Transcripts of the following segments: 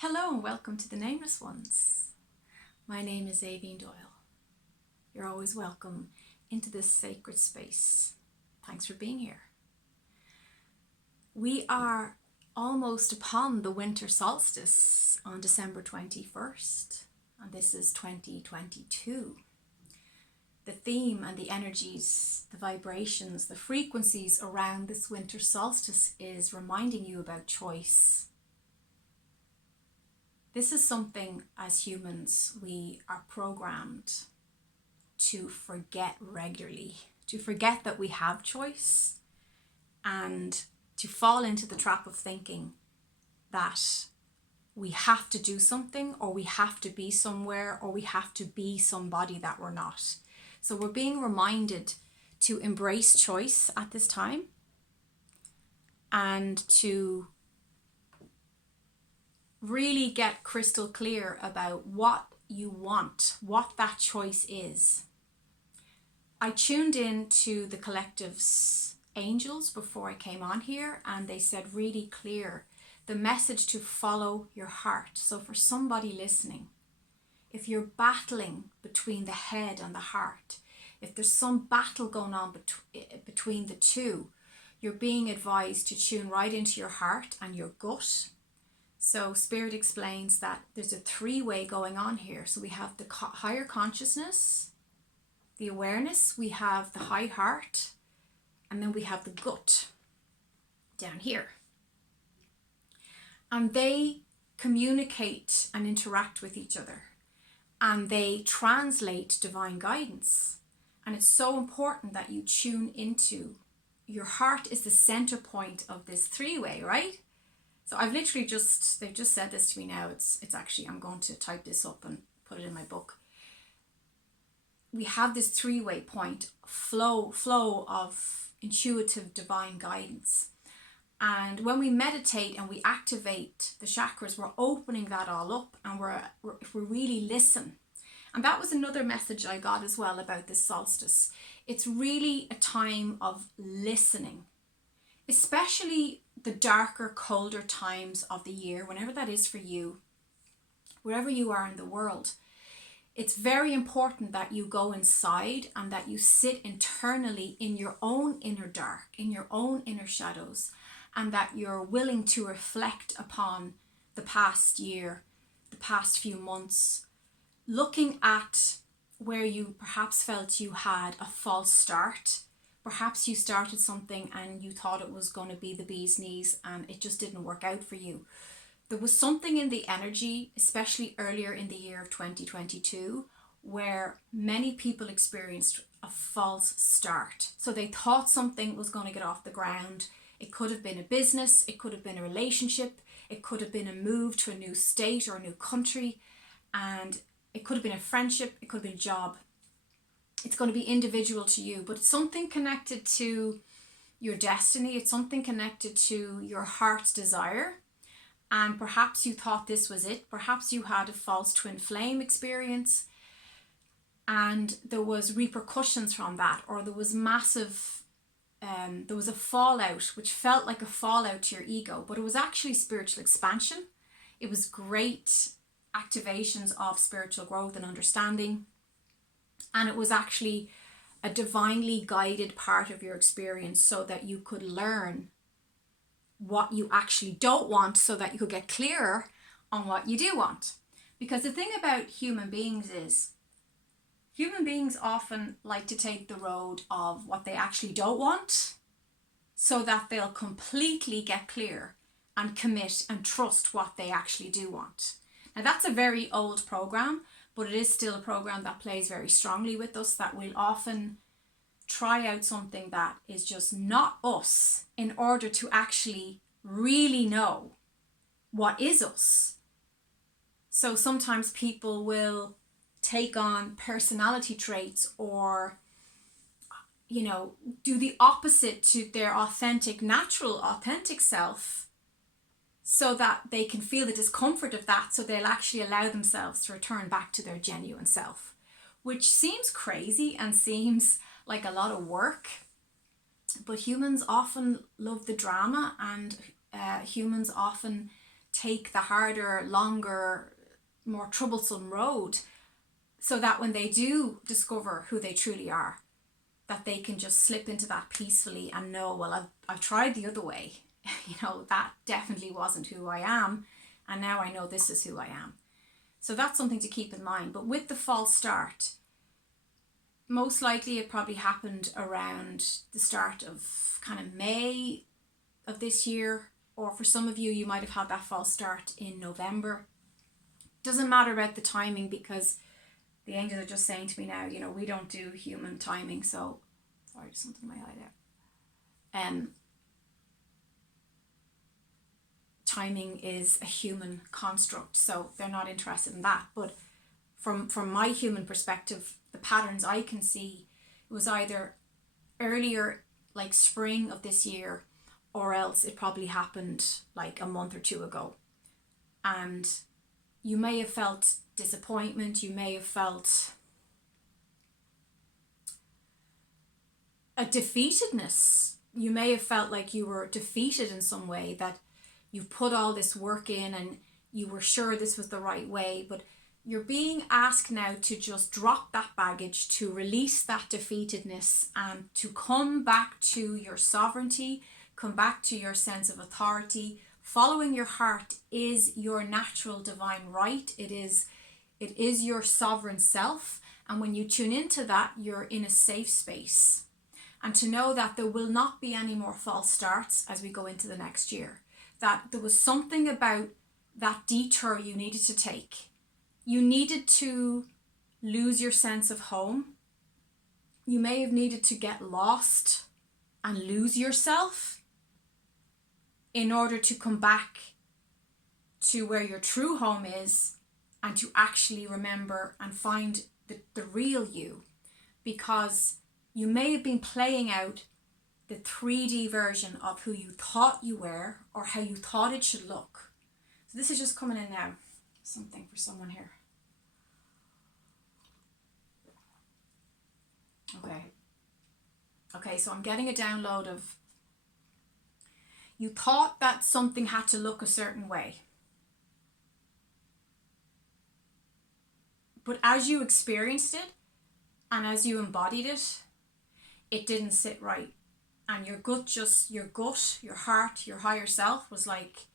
Hello and welcome to the Nameless Ones. My name is Avian Doyle. You're always welcome into this sacred space. Thanks for being here. We are almost upon the winter solstice on December 21st, and this is 2022. The theme and the energies, the vibrations, the frequencies around this winter solstice is reminding you about choice. This is something as humans we are programmed to forget regularly, to forget that we have choice and to fall into the trap of thinking that we have to do something or we have to be somewhere or we have to be somebody that we're not. So we're being reminded to embrace choice at this time and to really get crystal clear about what you want, what that choice is. I tuned in to the collective's angels before I came on here, and they said really clear the message to follow your heart. So for somebody listening, if you're battling between the head and the heart, if there's some battle going on between the two, you're being advised to tune right into your heart and your gut. So Spirit explains that there's a three-way going on here. So we have the higher consciousness, the awareness, we have the high heart, and then we have the gut down here. And they communicate and interact with each other, and they translate divine guidance. And it's so important that you tune into your heart is the center point of this three-way, right? So I've literally they've just said this to me now. It's actually, I'm going to type this up and put it in my book. We have this three-way point, flow of intuitive divine guidance. And when we meditate and we activate the chakras, we're opening that all up, and if we really listen. And that was another message I got as well about this solstice. It's really a time of listening, especially the darker, colder times of the year, whenever that is for you, wherever you are in the world. It's very important that you go inside and that you sit internally in your own inner dark, in your own inner shadows, and that you're willing to reflect upon the past year, the past few months, looking at where you perhaps felt you had a false start. Perhaps you started something and you thought it was going to be the bee's knees and it just didn't work out for you. There was something in the energy, especially earlier in the year of 2022, where many people experienced a false start. So they thought something was going to get off the ground. It could have been a business, it could have been a relationship, it could have been a move to a new state or a new country, and it could have been a friendship, it could have been a job. It's going to be individual to you, but it's something connected to your destiny. It's something connected to your heart's desire. And perhaps you thought this was it. Perhaps you had a false twin flame experience and there was repercussions from that, or there was massive, there was a fallout, which felt like a fallout to your ego, but it was actually spiritual expansion. It was great activations of spiritual growth and understanding. And it was actually a divinely guided part of your experience so that you could learn what you actually don't want so that you could get clearer on what you do want. Because the thing about human beings is human beings often like to take the road of what they actually don't want so that they'll completely get clear and commit and trust what they actually do want. Now that's a very old program, but it is still a program that plays very strongly with us, that we'll often try out something that is just not us in order to actually really know what is us. So sometimes people will take on personality traits or, do the opposite to their authentic, natural, authentic self, so that they can feel the discomfort of that, so they'll actually allow themselves to return back to their genuine self, which seems crazy and seems like a lot of work, but humans often love the drama, and humans often take the harder, longer, more troublesome road, so that when they do discover who they truly are, that they can just slip into that peacefully and know, well, I've tried the other way. That definitely wasn't who I am. And now I know this is who I am. So that's something to keep in mind. But with the false start, most likely it probably happened around the start of kind of May of this year. Or for some of you, you might have had that false start in November. Doesn't matter about the timing, because the angels are just saying to me now, we don't do human timing. So, sorry, there's something in my eye there. Timing is a human construct, so they're not interested in that. But from my human perspective, the patterns I can see, it was either earlier, like spring of this year, or else it probably happened like a month or two ago. And you may have felt disappointment, you may have felt a defeatedness. You may have felt like you were defeated in some way, that you've put all this work in and you were sure this was the right way, but you're being asked now to just drop that baggage, to release that defeatedness, and to come back to your sovereignty, come back to your sense of authority. Following your heart is your natural divine right. It is your sovereign self. And when you tune into that, you're in a safe space. And to know that there will not be any more false starts as we go into the next year. That there was something about that detour you needed to take. You needed to lose your sense of home. You may have needed to get lost and lose yourself in order to come back to where your true home is, and to actually remember and find the real you. Because you may have been playing out the 3D version of who you thought you were, or how you thought it should look. So this is just coming in now. Something for someone here. Okay, so I'm getting a download of, you thought that something had to look a certain way. But as you experienced it, and as you embodied it, it didn't sit right. And your gut, your heart, your higher self was like,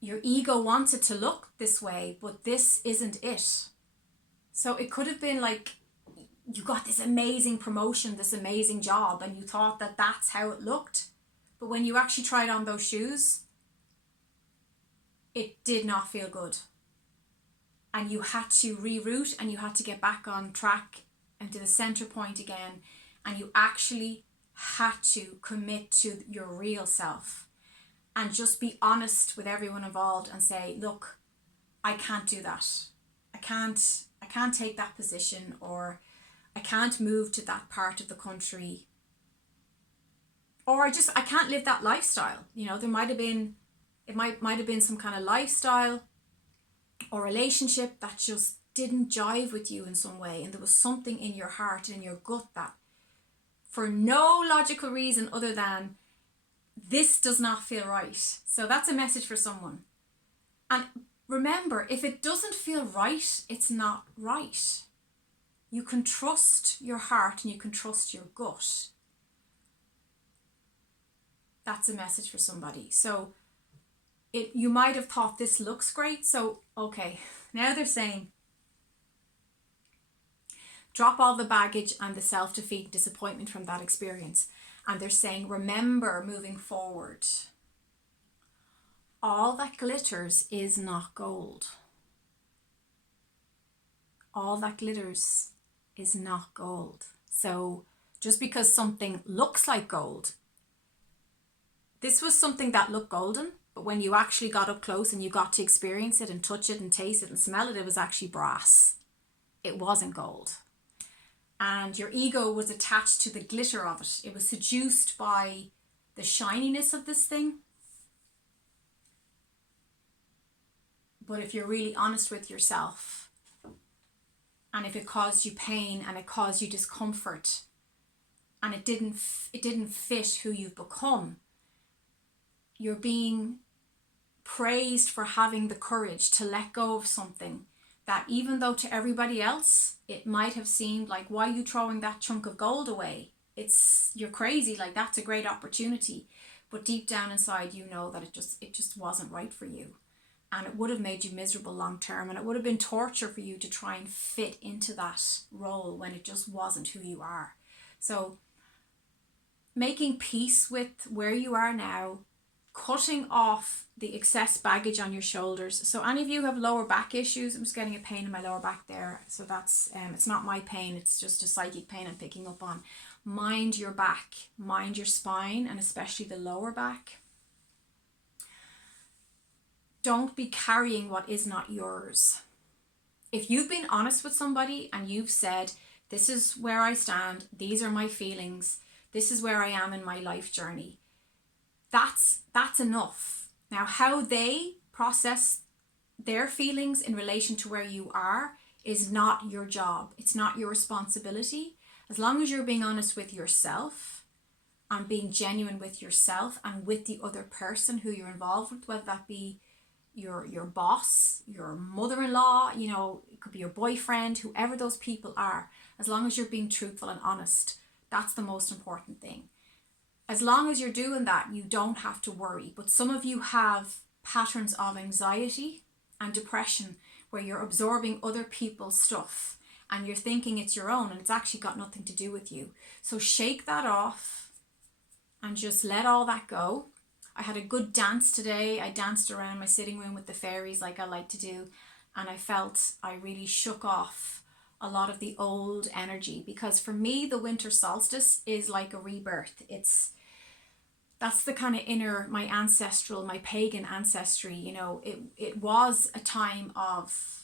your ego wants it to look this way, but this isn't it. So it could have been like, you got this amazing promotion, this amazing job, and you thought that that's how it looked. But when you actually tried on those shoes, it did not feel good. And you had to reroute, and you had to get back on track and to the center point again. And you actually had to commit to your real self and just be honest with everyone involved and say, look, I can't do that. I can't take that position, or I can't move to that part of the country, or I can't live that lifestyle. There might have been, it might have been some kind of lifestyle or relationship that just didn't jive with you in some way. And there was something in your heart and in your gut that, for no logical reason other than, this does not feel right. So that's a message for someone. And remember, if it doesn't feel right, it's not right. You can trust your heart and you can trust your gut. That's a message for somebody. So you might have thought this looks great. So, okay, now they're saying, drop all the baggage and the self-defeat and disappointment from that experience. And they're saying, remember, moving forward, all that glitters is not gold. All that glitters is not gold. So just because something looks like gold, this was something that looked golden, but when you actually got up close and you got to experience it and touch it and taste it and smell it, it was actually brass. It wasn't gold. And your ego was attached to the glitter of it. It was seduced by the shininess of this thing. But if you're really honest with yourself, and if it caused you pain and it caused you discomfort, and it didn't fit who you've become, you're being praised for having the courage to let go of something that, even though to everybody else it might have seemed like, why are you throwing that chunk of gold away? You're crazy, like that's a great opportunity. But deep down inside, you know that it just wasn't right for you. And it would have made you miserable long term, and it would have been torture for you to try and fit into that role when it just wasn't who you are. So making peace with where you are now, cutting off the excess baggage on your shoulders. So any of you who have lower back issues, I'm just getting a pain in my lower back there. So that's, it's not my pain, it's just a psychic pain I'm picking up on. Mind your back, mind your spine, and especially the lower back. Don't be carrying what is not yours. If you've been honest with somebody and you've said, this is where I stand, these are my feelings, this is where I am in my life journey, that's enough. Now, how they process their feelings in relation to where you are is not your job. It's not your responsibility. As long as you're being honest with yourself and being genuine with yourself and with the other person who you're involved with, whether that be your boss, your mother-in-law, you know, it could be your boyfriend, whoever those people are, as long as you're being truthful and honest, that's the most important thing. As long as you're doing that, you don't have to worry. But some of you have patterns of anxiety and depression where you're absorbing other people's stuff and you're thinking it's your own and it's actually got nothing to do with you. So shake that off and just let all that go. I had a good dance today. I danced around my sitting room with the fairies like I like to do, and I felt I really shook off a lot of the old energy, because for me the winter solstice is like a rebirth. That's the kind of inner, my ancestral, my pagan ancestry, you know, it was a time of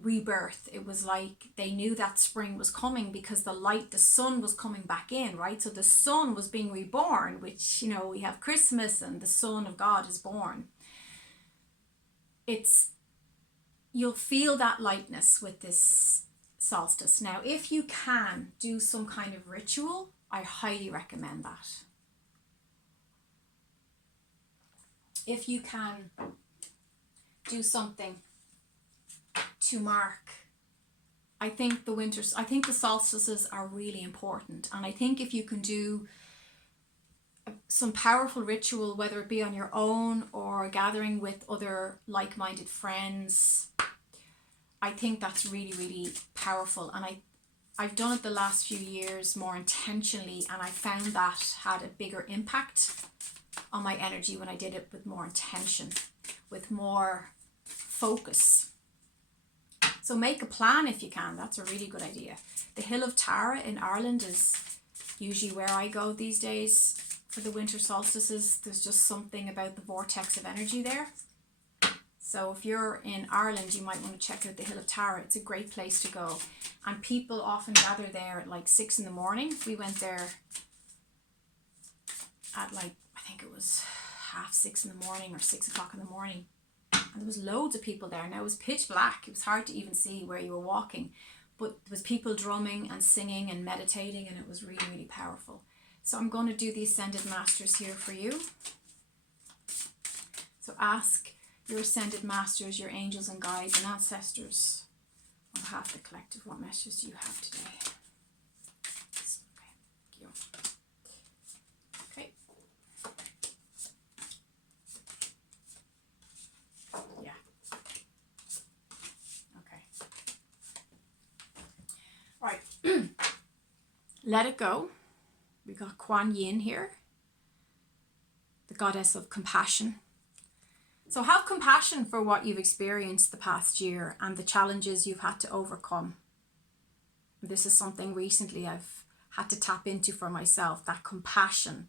rebirth. It was like they knew that spring was coming because the sun was coming back in, right? So the sun was being reborn, which, you know, we have Christmas and the Son of God is born. You'll feel that lightness with this solstice. Now, if you can do some kind of ritual, I highly recommend that. If you can do something to mark, I think the solstices are really important, and I think if you can do some powerful ritual, whether it be on your own or gathering with other like-minded friends, I think that's really, really powerful. And I've done it the last few years more intentionally, and I found that had a bigger impact on my energy when I did it with more intention, with more focus. So make a plan if you can. That's a really good idea. The Hill of Tara in Ireland is usually where I go these days for the winter solstices. There's just something about the vortex of energy there. So if you're in Ireland, you might want to check out the Hill of Tara. It's a great place to go. And people often gather there at like 6 a.m. We went there at like, I think it was 6:30 in the morning or 6 o'clock in the morning. And there was loads of people there. Now it was pitch black. It was hard to even see where you were walking. But there was people drumming and singing and meditating, and it was really, really powerful. So I'm going to do the Ascended Masters here for you. So ask your Ascended Masters, your angels and guides and ancestors on behalf of the collective, what messages do you have today? Okay. Yeah. Okay. Right. Let it go. We got Kuan Yin here, the goddess of compassion. So have compassion for what you've experienced the past year and the challenges you've had to overcome. This is something recently I've had to tap into for myself, that compassion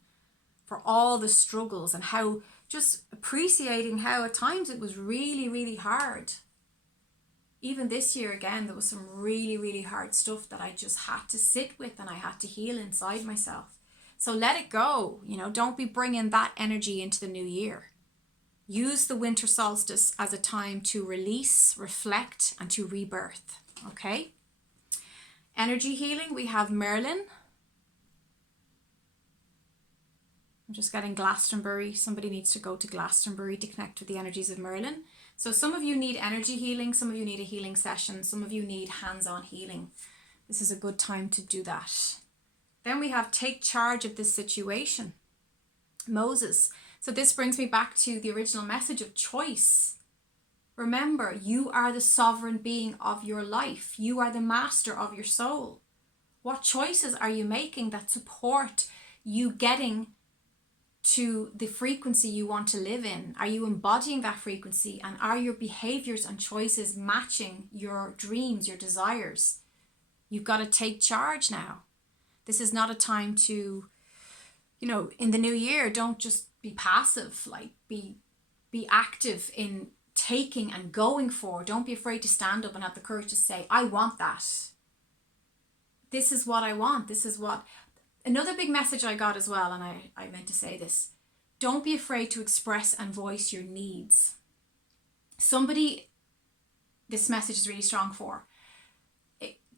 for all the struggles and how just appreciating how at times it was really, really hard. Even this year again, there was some really, really hard stuff that I just had to sit with and I had to heal inside myself. So let it go, you know, don't be bringing that energy into the new year. Use the winter solstice as a time to release, reflect, and to rebirth, okay? Energy healing, we have Merlin. I'm just getting Glastonbury. Somebody needs to go to Glastonbury to connect with the energies of Merlin. So some of you need energy healing, some of you need a healing session, some of you need hands-on healing. This is a good time to do that. Then we have take charge of this situation. Moses. So this brings me back to the original message of choice. Remember, you are the sovereign being of your life. You are the master of your soul. What choices are you making that support you getting to the frequency you want to live in? Are you embodying that frequency? And are your behaviors and choices matching your dreams, your desires? You've got to take charge now. This is not a time to, in the new year, don't just be passive, like be active in taking and going for. Don't be afraid to stand up and have the courage to say, I want that. This is what I want. This is what... Another big message I got as well, and I meant to say this, don't be afraid to express and voice your needs. Somebody, this message is really strong for.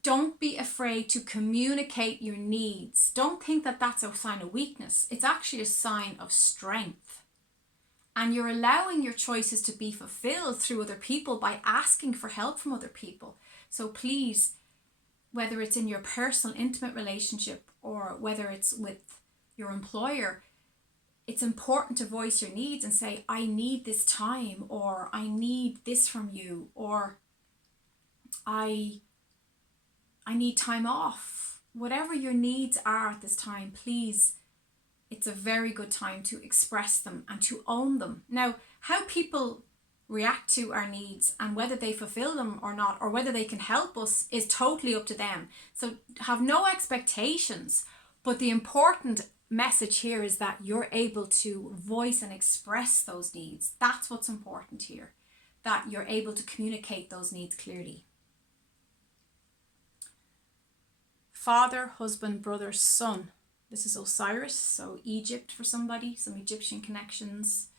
Don't be afraid to communicate your needs. Don't think that that's a sign of weakness. It's actually a sign of strength. And you're allowing your choices to be fulfilled through other people by asking for help from other people. So please, whether it's in your personal, intimate relationship or whether it's with your employer, it's important to voice your needs and say, I need this time, or I need this from you, or I need time off. Whatever your needs are at this time, please, it's a very good time to express them and to own them. Now, how people react to our needs and whether they fulfill them or not, or whether they can help us, is totally up to them. So have no expectations, but the important message here is that you're able to voice and express those needs. That's what's important here, that you're able to communicate those needs clearly. Father, husband, brother, son. This is Osiris, so Egypt for somebody, some Egyptian connections.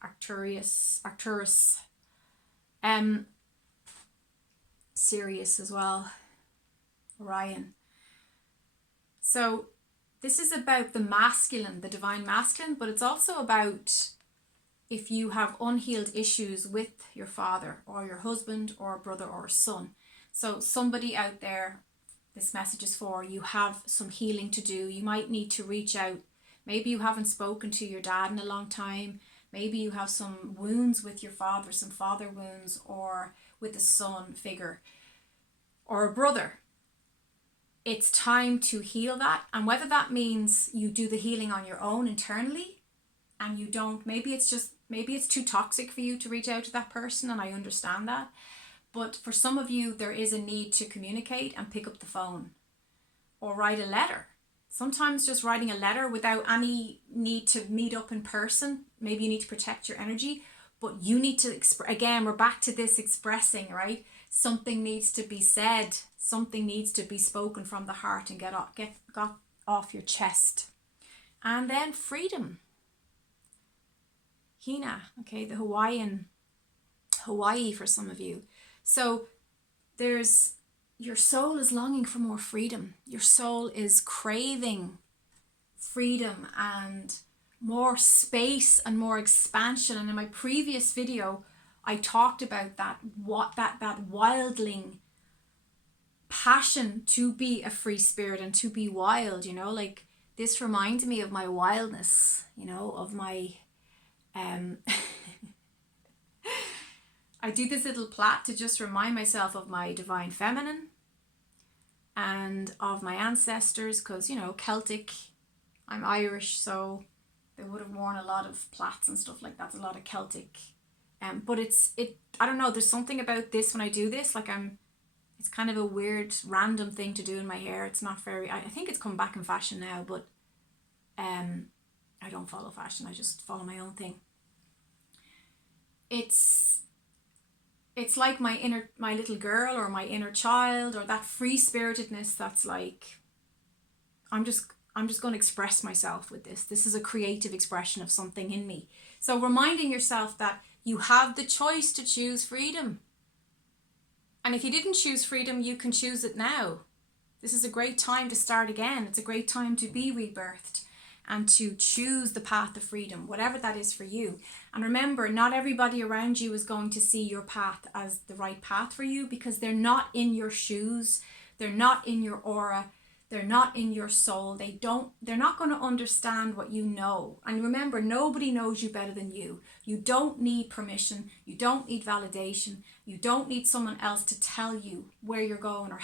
Arcturus, Sirius as well, Orion. So this is about the masculine, the divine masculine, but it's also about if you have unhealed issues with your father or your husband or brother or son. So somebody out there, this message is for, you have some healing to do. You might need to reach out. Maybe you haven't spoken to your dad in a long time. Maybe you have some wounds with your father, some father wounds, or with a son figure or a brother. It's time to heal that. And whether that means you do the healing on your own internally and you don't, maybe it's too toxic for you to reach out to that person, and I understand that. But for some of you, there is a need to communicate and pick up the phone or write a letter. Sometimes just writing a letter without any need to meet up in person. Maybe you need to protect your energy, but you need to again, we're back to this expressing, right? Something needs to be said. Something needs to be spoken from the heart and got off your chest. And then freedom. Hina, okay, the Hawaii for some of you. So your soul is longing for more freedom. Your soul is craving freedom and more space and more expansion. And in my previous video, I talked about that wildling passion to be a free spirit and to be wild, like this reminds me of my wildness, of my I do this little plait to just remind myself of my divine feminine and of my ancestors, because Celtic, I'm Irish, so they would have worn a lot of plaits and stuff like that, a lot of Celtic, but I don't know, there's something about this when I do this, like it's kind of a weird random thing to do in my hair. It's not very, I think it's come back in fashion now, but I don't follow fashion, I just follow my own thing. It's like my little girl or my inner child, or that free spiritedness that's like, I'm just going to express myself with this. This is a creative expression of something in me. So reminding yourself that you have the choice to choose freedom. And if you didn't choose freedom, you can choose it now. This is a great time to start again. It's a great time to be rebirthed. and to choose the path of freedom, whatever that is for you. And remember, not everybody around you is going to see your path as the right path for you, because they're not in your shoes, they're not in your aura, they're not in your soul. They're not going to understand what you know. And remember, nobody knows you better than you. You don't need permission. You don't need validation. You don't need someone else to tell you where you're going or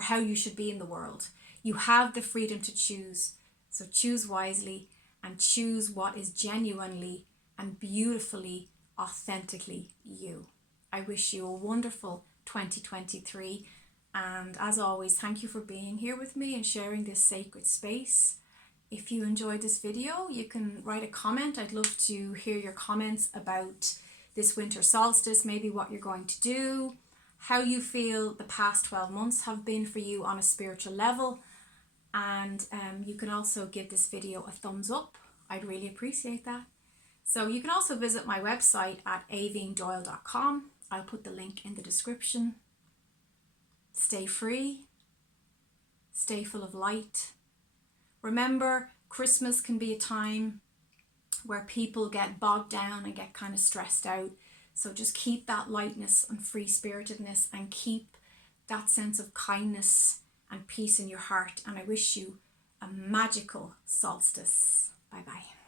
how you should be in the world. You have the freedom to choose. So choose wisely and choose what is genuinely and beautifully, authentically you. I wish you a wonderful 2023. And as always, thank you for being here with me and sharing this sacred space. If you enjoyed this video, you can write a comment. I'd love to hear your comments about this winter solstice, maybe what you're going to do, how you feel the past 12 months have been for you on a spiritual level. And you can also give this video a thumbs up. I'd really appreciate that. So you can also visit my website at avinedoyle.com. I'll put the link in the description. Stay free, stay full of light. Remember, Christmas can be a time where people get bogged down and get kind of stressed out. So just keep that lightness and free-spiritedness and keep that sense of kindness and peace in your heart. And I wish you a magical solstice. Bye-bye.